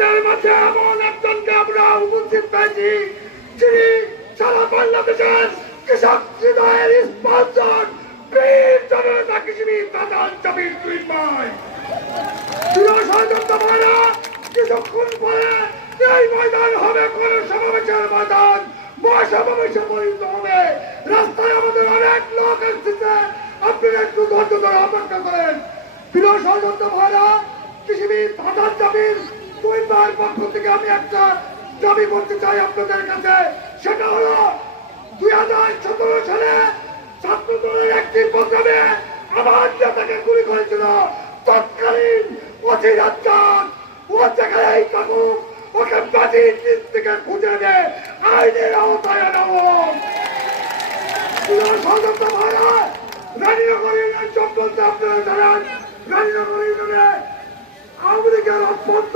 আমাদের মাঝে এমন একজনকে আমরা উপস্থিত পেয়েছি যিনি সারা বাংলাদেশের কৃষক হৃদয়ের স্পন্দন বীর জননেতা কৃষি দাদান জমির দুই ভাই কিছুক্ষণ পরে এই ময়দান হবে কোন সমাবেশের ময়দান মহাসমাবেশে পরিণত হবে। রাস্তায় আমাদের অনেক লোক আসছে, আপনারা একটু ধৈর্য ধরে অপেক্ষা করেন। প্রিয় সহযোদ্ধা ভাইরা, কৃষিবিদ দাদান জমির দুই ভাইয়ের পক্ষ থেকে আমি একটা দাবি করতে চাই আপনাদের কাছে। সেটা হলো 2017 সালে ছাত্র দলের একটি প্রোগ্রামে আমার নেতাকে গুলি করেছিল তৎকালীন ওসি রাজ্জাক। ও যেখানেই থাকুক ওকে বাজির নিচ থেকে খুঁজে এনে আইনের আওতায় আনা হোক। সহযোদ্ধা ভাইরা, রানীনগর ইউনিয়ন সম্বন্ধে আপনারা জানান, রানীনগর ইউনিয়নে আওয়ামী লীগের অভ্যন্ত